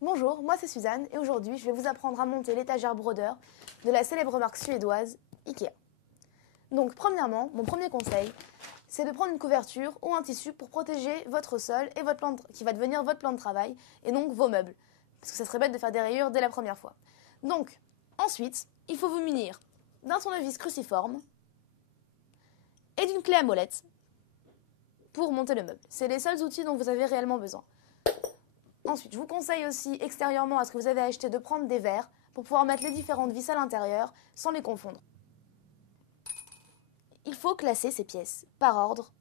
Bonjour, moi c'est Suzanne et aujourd'hui je vais vous apprendre à monter l'étagère brodeur de la célèbre marque suédoise Ikea. Donc premièrement, mon premier conseil, c'est de prendre une couverture ou un tissu pour protéger votre sol et votre qui va devenir votre plan de travail et donc vos meubles. Parce que ça serait bête de faire des rayures dès la première fois. Donc, ensuite, il faut vous munir d'un tournevis cruciforme et d'une clé à molette pour monter le meuble. C'est les seuls outils dont vous avez réellement besoin. Ensuite, je vous conseille aussi extérieurement à ce que vous avez acheté de prendre des verres pour pouvoir mettre les différentes vis à l'intérieur sans les confondre. Il faut classer ces pièces par ordre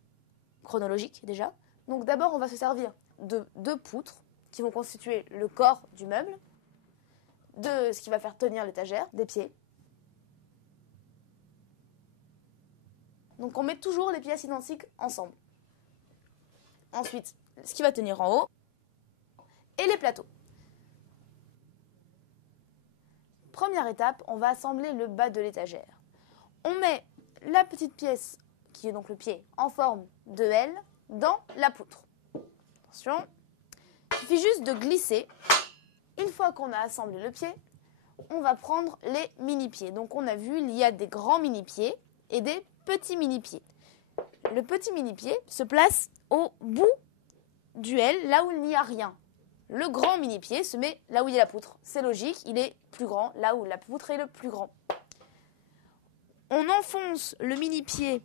chronologique déjà. Donc d'abord, on va se servir de deux poutres qui vont constituer le corps du meuble, de ce qui va faire tenir l'étagère, des pieds. Donc on met toujours les pièces identiques ensemble. Ensuite, ce qui va tenir en haut et les plateaux. Première étape, on va assembler le bas de l'étagère. On met la petite pièce, qui est donc le pied, en forme de L, dans la poutre. Attention, il suffit juste de glisser. Une fois qu'on a assemblé le pied, on va prendre les mini-pieds. Donc on a vu, il y a des grands mini-pieds et des petits mini-pieds. Le petit mini-pied se place au bout du L, là où il n'y a rien. Le grand mini-pied se met là où il y a la poutre. C'est logique, il est plus grand, là où la poutre est le plus grand. On enfonce le mini-pied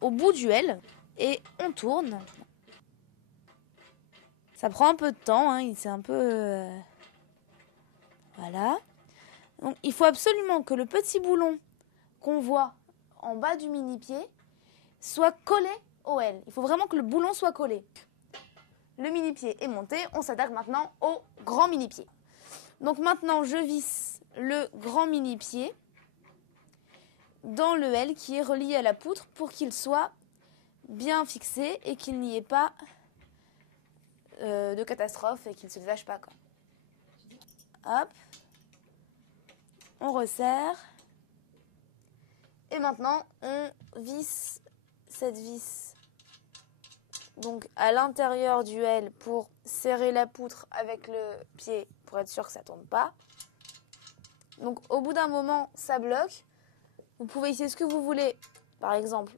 au bout du L et on tourne. Ça prend un peu de temps, hein, c'est un peu... Voilà. Donc, il faut absolument que le petit boulon qu'on voit en bas du mini-pied soit collé au L. Il faut vraiment que le boulon soit collé. Le mini-pied est monté, on s'attaque maintenant au grand mini-pied. Donc maintenant, je visse le grand mini-pied dans le L qui est relié à la poutre pour qu'il soit bien fixé et qu'il n'y ait pas de catastrophe et qu'il ne se détache pas. Hop, on resserre. Et maintenant, on visse cette vis donc à l'intérieur du L pour serrer la poutre avec le pied pour être sûr que ça ne tourne pas. Donc au bout d'un moment, ça bloque. Vous pouvez essayer ce que vous voulez. Par exemple,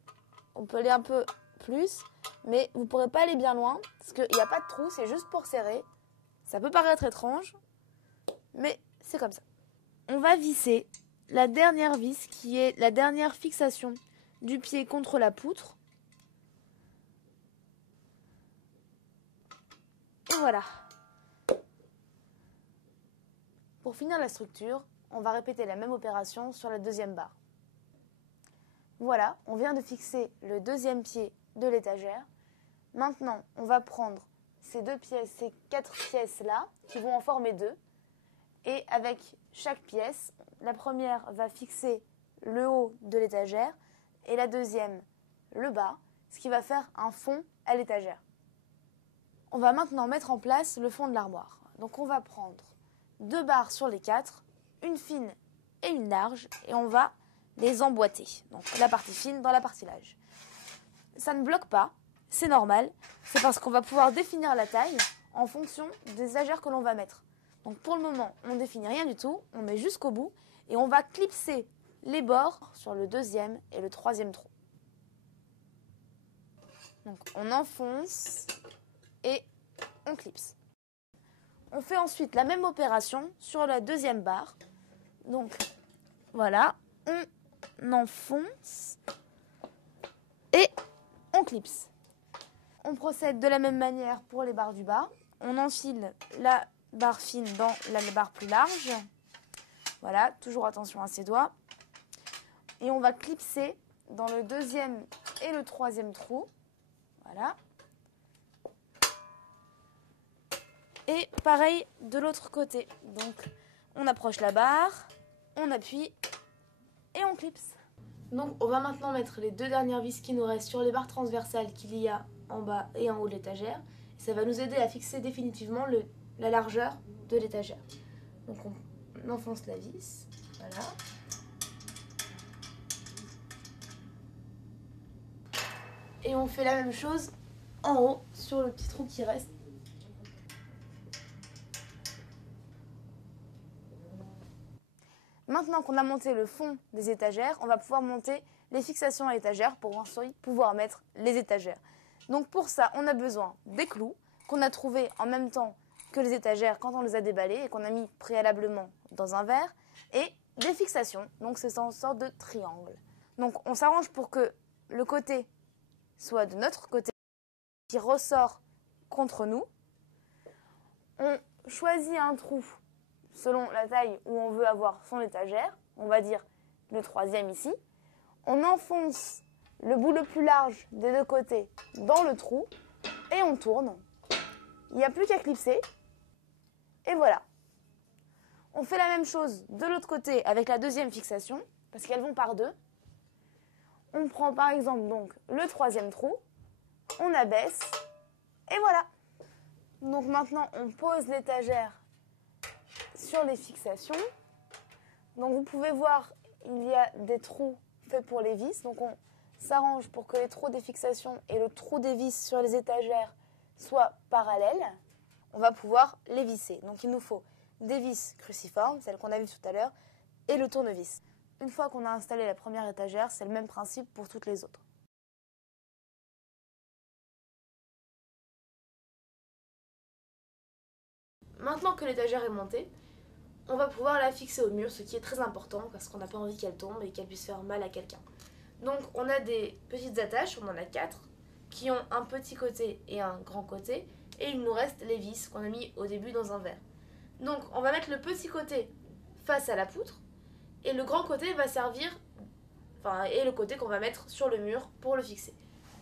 on peut aller un peu plus, mais vous ne pourrez pas aller bien loin parce qu'il n'y a pas de trou, c'est juste pour serrer. Ça peut paraître étrange, mais c'est comme ça. On va visser la dernière vis qui est la dernière fixation du pied contre la poutre. Et voilà. Pour finir la structure, on va répéter la même opération sur la deuxième barre. Voilà, on vient de fixer le deuxième pied de l'étagère. Maintenant, on va prendre ces deux pièces, ces quatre pièces-là, qui vont en former deux. Et avec chaque pièce, la première va fixer le haut de l'étagère et la deuxième le bas, ce qui va faire un fond à l'étagère. On va maintenant mettre en place le fond de l'armoire. Donc on va prendre deux barres sur les quatre, une fine et une large, et on va les emboîter. Donc la partie fine dans la partie large. Ça ne bloque pas, c'est normal, c'est parce qu'on va pouvoir définir la taille en fonction des étagères que l'on va mettre. Donc pour le moment, on ne définit rien du tout, on met jusqu'au bout et on va clipser les bords sur le deuxième et le troisième trou. Donc on enfonce et on clipse. On fait ensuite la même opération sur la deuxième barre. Donc voilà, on enfonce et on clipse. On procède de la même manière pour les barres du bas. On enfile la barre fine dans la barre plus large. Voilà, toujours attention à ses doigts. Et on va clipser dans le deuxième et le troisième trou. Voilà. Et pareil de l'autre côté. Donc, on approche la barre, on appuie et on clipse. Donc, on va maintenant mettre les deux dernières vis qui nous restent sur les barres transversales qu'il y a en bas et en haut de l'étagère. Ça va nous aider à fixer définitivement la largeur de l'étagère. Donc, on enfonce la vis. Voilà. Et on fait la même chose en haut sur le petit trou qui reste. Maintenant qu'on a monté le fond des étagères, on va pouvoir monter les fixations à étagères pour ensuite pouvoir mettre les étagères. Donc pour ça, on a besoin des clous qu'on a trouvés en même temps que les étagères quand on les a déballées et qu'on a mis préalablement dans un verre, et des fixations, donc c'est en sorte de triangle. Donc on s'arrange pour que le côté soit de notre côté qui ressort contre nous. On choisit un trou selon la taille où on veut avoir son étagère, on va dire le 3e ici. On enfonce le bout le plus large des 2 côtés dans le trou et on tourne. Il n'y a plus qu'à clipser et voilà. On fait la même chose de l'autre côté avec la 2e fixation parce qu'elles vont par 2. On prend par exemple donc le 3e trou, on abaisse et voilà. Donc maintenant on pose l'étagère sur les fixations. Donc vous pouvez voir, il y a des trous faits pour les vis. Donc on s'arrange pour que les trous des fixations et le trou des vis sur les étagères soient parallèles. On va pouvoir les visser. Donc il nous faut des vis cruciformes, celles qu'on a vues tout à l'heure, et le tournevis. Une fois qu'on a installé la première étagère, c'est le même principe pour toutes les autres. Maintenant que l'étagère est montée, on va pouvoir la fixer au mur, ce qui est très important parce qu'on n'a pas envie qu'elle tombe et qu'elle puisse faire mal à quelqu'un. Donc on a des petites attaches, on en a 4, qui ont un petit côté et un grand côté, et il nous reste les vis qu'on a mis au début dans un verre. Donc on va mettre le petit côté face à la poutre, et le grand côté va servir, et le côté qu'on va mettre sur le mur pour le fixer.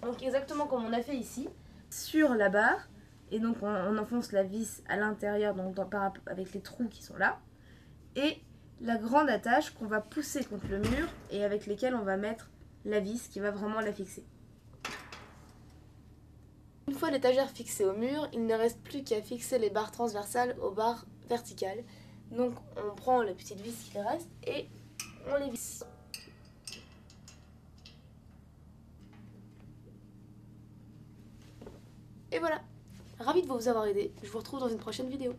Donc exactement comme on a fait ici, sur la barre, et donc on enfonce la vis à l'intérieur, donc avec les trous qui sont là, et la grande attache qu'on va pousser contre le mur et avec lesquelles on va mettre la vis qui va vraiment la fixer. Une fois l'étagère fixée au mur, il ne reste plus qu'à fixer les barres transversales aux barres verticales. Donc on prend les petites vis qui restent et on les visse. Et voilà, ravi de vous avoir aidé, je vous retrouve dans une prochaine vidéo.